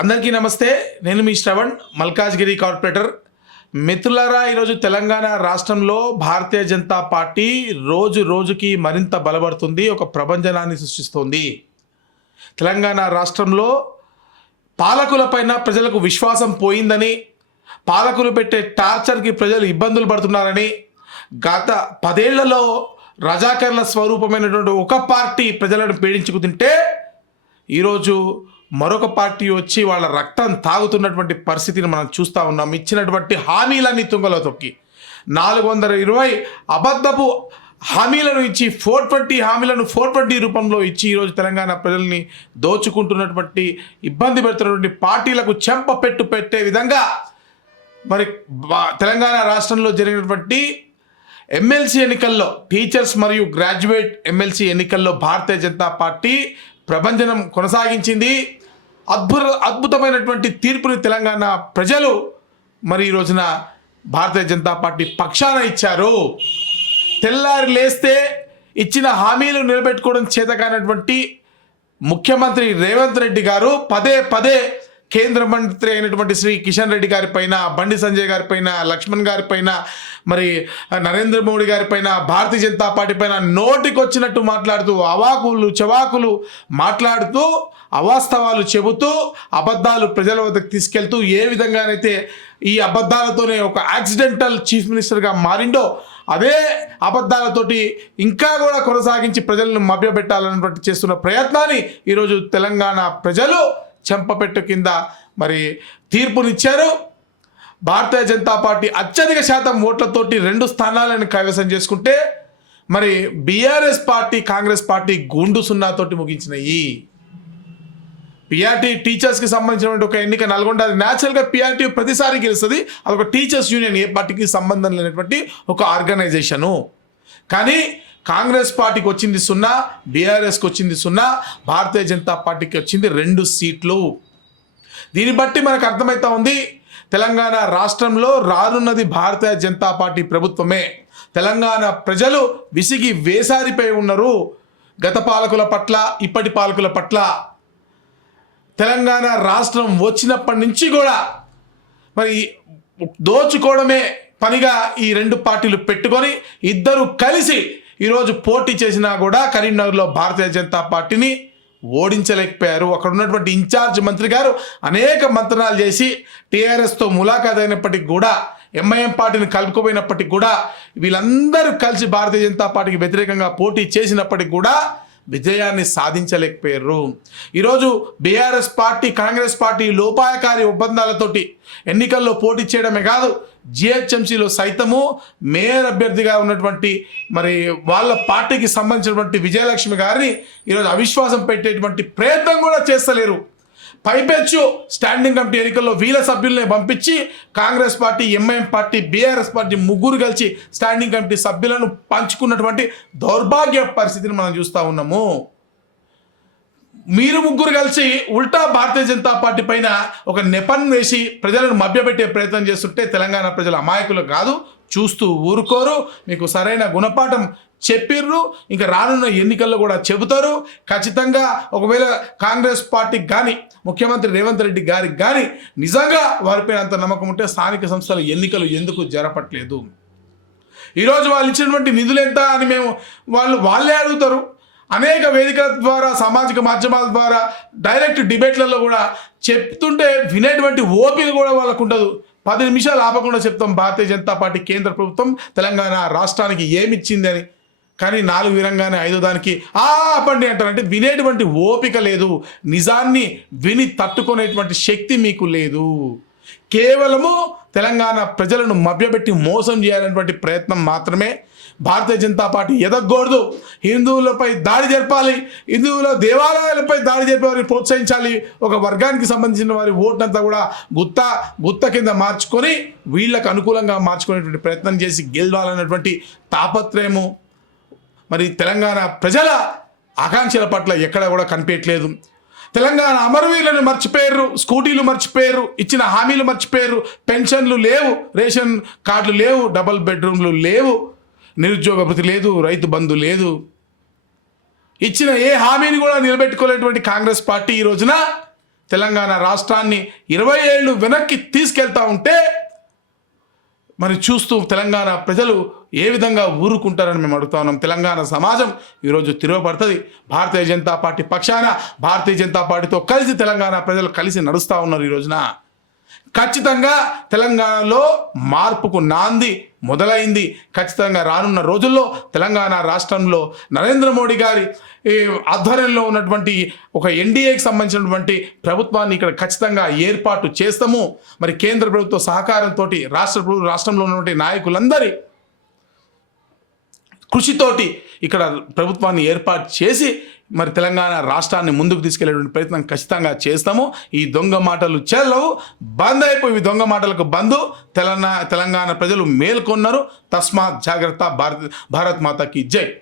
అందరికీ నమస్తే. నేను మీ శ్రవణ్ మల్కాజ్గిరి కార్పొరేటర్. మిత్రులారా ఈరోజు తెలంగాణ రాష్ట్రంలో భారతీయ జనతా పార్టీ రోజు రోజుకి మరింత బలపడుతుంది ఒక ప్రభంజనాన్ని సృష్టిస్తోంది. తెలంగాణ రాష్ట్రంలో పాలకులపైన ప్రజలకు విశ్వాసం పోయిందని పాలకులు పెట్టే టార్చర్కి ప్రజలు ఇబ్బందులు పడుతున్నారని గత పదేళ్ళలో రజాకర్ల స్వరూపమైనటువంటి ఒక పార్టీ ప్రజలను పీడించుకు తింటే ఈరోజు మరొక పార్టీ వచ్చి వాళ్ళ రక్తం తాగుతున్నటువంటి పరిస్థితిని మనం చూస్తూ ఉన్నాం. ఇచ్చినటువంటి హామీలన్నీ తుంగలో తొక్కి. నాలుగు వందల ఇరవై అబద్ధపు హామీలను ఇచ్చి ఫోర్ ట్వంటీ హామీలను ఫోర్ ట్వంటీ రూపంలో ఇచ్చి ఈరోజు తెలంగాణ ప్రజల్ని దోచుకుంటున్నటువంటి ఇబ్బంది పెడుతున్నటువంటి పార్టీలకు చెంప పెట్టు పెట్టే విధంగా మరి తెలంగాణ రాష్ట్రంలో జరిగినటువంటి ఎమ్మెల్సీ ఎన్నికల్లో టీచర్స్ మరియు గ్రాడ్యుయేట్ ఎమ్మెల్సీ ఎన్నికల్లో భారతీయ జనతా పార్టీ ప్రభంజనం కొనసాగించింది. అద్భుత అద్భుతమైనటువంటి తీర్పుని తెలంగాణ ప్రజలు మరి ఈ రోజున భారతీయ జనతా పార్టీ పక్షాన ఇచ్చారు. తెల్లారి లేస్తే ఇచ్చిన హామీలు నిలబెట్టుకోవడం చేతకానటువంటి ముఖ్యమంత్రి రేవంత్ రెడ్డి గారు పదే పదే కేంద్ర మంత్రి అయినటువంటి శ్రీ కిషన్ రెడ్డి గారి పైన బండి సంజయ్ గారి పైన లక్ష్మణ్ గారి పైన మరి నరేంద్ర మోడీ గారి పైన భారతీయ జనతా పార్టీ పైన నోటికొచ్చినట్టు మాట్లాడుతూ అవాకులు చవాకులు మాట్లాడుతూ అవాస్తవాలు చెబుతూ అబద్ధాలు ప్రజల వద్దకు తీసుకెళ్తూ ఏ విధంగానైతే ఈ అబద్ధాలతోనే ఒక యాక్సిడెంటల్ చీఫ్ మినిస్టర్గా మారిండో అదే అబద్ధాలతోటి ఇంకా కూడా కొనసాగించి ప్రజలను మభ్యపెట్టాలన్నటువంటి చేస్తున్న ప్రయత్నాన్ని ఈరోజు తెలంగాణ ప్రజలు చెంపపెట్టు కింద మరి తీర్పునిచ్చారు. భారతీయ జనతా పార్టీ అత్యధిక శాతం ఓట్లతోటి రెండు స్థానాలను కైవసం చేసుకుంటే మరి బీఆర్ఎస్ పార్టీ కాంగ్రెస్ పార్టీ గుండు సున్నాతోటి ముగించినాయి. పిఆర్టీ టీచర్స్కి సంబంధించినటువంటి ఒక ఎన్నిక నల్గొండ అది న్యాచురల్గా పిఆర్టీ ప్రతిసారి గెలుస్తుంది. అదొక టీచర్స్ యూనియన్ ఏ పార్టీకి సంబంధం లేనటువంటి ఒక ఆర్గనైజేషను. కానీ కాంగ్రెస్ పార్టీకి వచ్చింది సున్నా బీఆర్ఎస్కి వచ్చింది సున్నా భారతీయ జనతా పార్టీకి వచ్చింది రెండు సీట్లు. దీన్ని బట్టి మనకు అర్థమవుతా ఉంది తెలంగాణ రాష్ట్రంలో రానున్నది భారతీయ జనతా పార్టీ ప్రభుత్వమే. తెలంగాణ ప్రజలు విసిగి వేసారిపై ఉన్నారు గత పాలకుల పట్ల ఇప్పటి పాలకుల పట్ల. తెలంగాణ రాష్ట్రం వచ్చినప్పటి నుంచి కూడా మరి దోచుకోవడమే పనిగా ఈ రెండు పార్టీలు పెట్టుకొని ఇద్దరు కలిసి ఈరోజు పోటీ చేసినా కూడా కరీంనగర్లో భారతీయ జనతా పార్టీని ఓడించలేకపోయారు. అక్కడ ఉన్నటువంటి ఇన్ఛార్జ్ మంత్రి గారు అనేక మంత్రాలు చేసి టీఆర్ఎస్తో ములాఖాత్ అయినప్పటికీ కూడా ఎంఐఎం పార్టీని కలుపుకోపోయినప్పటికీ కూడా వీళ్ళందరూ కలిసి భారతీయ జనతా పార్టీకి వ్యతిరేకంగా పోటీ చేసినప్పటికీ కూడా విజయాన్ని సాధించలేకపోయారు. ఈరోజు బీఆర్ఎస్ పార్టీ కాంగ్రెస్ పార్టీ లోపాయకారి ఒప్పందాలతోటి ఎన్నికల్లో పోటీ చేయడమే కాదు జిహెచ్ఎంసీలో సైతము మేయర్ అభ్యర్థిగా ఉన్నటువంటి మరి వాళ్ళ పార్టీకి సంబంధించినటువంటి విజయలక్ష్మి గారిని ఈరోజు అవిశ్వాసం పెట్టేటువంటి ప్రయత్నం కూడా చేస్తలేరు. పైపెచ్చు స్టాండింగ్ కమిటీ ఎన్నికల్లో వీళ్ళ సభ్యుల్ని పంపించి Congress party MIM party BRS party ముగ్గురు కలిసి స్టాండింగ్ కమిటీ సభ్యులను పంచుకున్నటువంటి దౌర్భాగ్య పరిస్థితిని మనం చూస్తూ ఉన్నాము. మీరు ముగ్గురు కలిసి ఉల్టా భారతీయ జనతా పార్టీ పైన ఒక నెపన్ వేసి ప్రజలను మభ్యపెట్టే ప్రయత్నం చేస్తుంటే తెలంగాణ ప్రజలు అమాయకులు కాదు. చూస్తూ ఊరుకోరు. మీకు సరైన గుణపాఠం చెప్పిర్రు. ఇంకా రానున్న ఎన్నికల్లో కూడా చెబుతారు. ఖచ్చితంగా ఒకవేళ కాంగ్రెస్ పార్టీకి కానీ ముఖ్యమంత్రి రేవంత్ రెడ్డి గారికి కానీ నిజంగా వారిపైన అంత నమ్మకం ఉంటే స్థానిక సంస్థల ఎన్నికలు ఎందుకు జరపట్లేదు? ఈరోజు వాళ్ళు ఇచ్చినటువంటి నిధులు ఎంత అని మేము వాళ్ళు వాళ్ళే అడుగుతారు. అనేక వేదికల ద్వారా సామాజిక మాధ్యమాల ద్వారా డైరెక్ట్ డిబేట్లలో కూడా చెప్తుంటే వినేటువంటి ఓపిక కూడా వాళ్ళకు ఉండదు. పది నిమిషాలు ఆపకుండా చెప్తాం భారతీయ జనతా పార్టీ కేంద్ర ప్రభుత్వం తెలంగాణ రాష్ట్రానికి ఏమిచ్చింది అని. కానీ నాలుగు వినంగానే ఐదో దానికి ఆ ఆపండి అంటారంటే వినేటువంటి ఓపిక లేదు. నిజాన్ని విని తట్టుకునేటువంటి శక్తి మీకు లేదు. కేవలము తెలంగాణ ప్రజలను మభ్యపెట్టి మోసం చేయాలనేటువంటి ప్రయత్నం మాత్రమే భారతీయ జనతా పార్టీ ఎదగకూడదు. హిందువులపై దాడి జరపాలి. హిందువుల దేవాలయాలపై దాడి జరిపే వారిని ప్రోత్సహించాలి. ఒక వర్గానికి సంబంధించిన వారి ఓట్నంతా కూడా గుత్త గుత్త కింద మార్చుకొని వీళ్ళకు అనుకూలంగా మార్చుకునేటువంటి ప్రయత్నం చేసి గెలవాలన్నటువంటి తాపత్రయము. మరి తెలంగాణ ప్రజల ఆకాంక్షల పట్ల ఎక్కడ కూడా కనిపించట్లేదు. తెలంగాణ అమరవీరులను మర్చిపోయారు స్కూటీలు మర్చిపోయారు ఇచ్చిన హామీలు మర్చిపోయారు పెన్షన్లు లేవు రేషన్ కార్డులు లేవు డబుల్ బెడ్రూమ్లు లేవు. నిరుద్యోగ భృతి లేదు రైతు బంధు లేదు. ఇచ్చిన ఏ హామీని కూడా నిలబెట్టుకోలేటువంటి కాంగ్రెస్ పార్టీ ఈ రోజున తెలంగాణ రాష్ట్రాన్ని ఇరవై ఏళ్ళు వెనక్కి తీసుకెళ్తా ఉంటే మరి చూస్తూ తెలంగాణ ప్రజలు ఏ విధంగా ఊరుకుంటారని మేము అడుగుతా ఉన్నాం. తెలంగాణ సమాజం ఈరోజు తిరగబడుతుంది. భారతీయ జనతా పార్టీ పక్షాన భారతీయ జనతా పార్టీతో కలిసి తెలంగాణ ప్రజలు కలిసి నడుస్తూ ఉన్నారు ఈ రోజున. ఖచ్చితంగా తెలంగాణలో మార్పుకు నాంది మొదలైంది. ఖచ్చితంగా రానున్న రోజుల్లో తెలంగాణ రాష్ట్రంలో నరేంద్ర మోడీ గారి ఆధ్వర్యంలో ఉన్నటువంటి ఒక ఎన్డీఏకి సంబంధించినటువంటి ప్రభుత్వాన్ని ఇక్కడ ఖచ్చితంగా ఏర్పాటు చేస్తాము. మరి కేంద్ర ప్రభుత్వ సహకారంతో రాష్ట్ర రాష్ట్రంలో ఉన్నటువంటి నాయకులందరి కృషితోటి ఇక్కడ ప్రభుత్వాన్ని ఏర్పాటు చేసి మరి తెలంగాణ రాష్ట్రాన్ని ముందుకు తీసుకెళ్ళేటువంటి ప్రయత్నం ఖచ్చితంగా చేస్తాము. ఈ దొంగ మాటలు చెల్లవు. బంద్ అయిపోయి దొంగ మాటలకు బంధు తెలంగాణ తెలంగాణ ప్రజలు మేల్కొన్నారు. తస్మాత్ జాగ్రత్త. భారత్ భారత్ మాతకి జై.